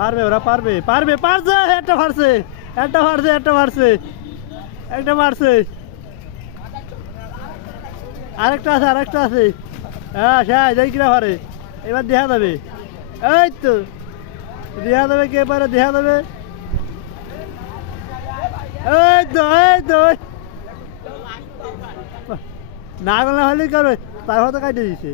পারবে ওরা পারবে পারবে পারছে একটা পারছে একটা পারছে একটা পারছে একটা পারছে আরেকটা আছে আরেকটা আছে হ্যাঁ হ্যাঁ যাই কিনা পারে এবার দেখা যাবে এই তো দেখা যাবে কে পারে দেখা যাবে এই তো না গলা হলেই করবে তার হয়তো কাটিয়ে দিচ্ছে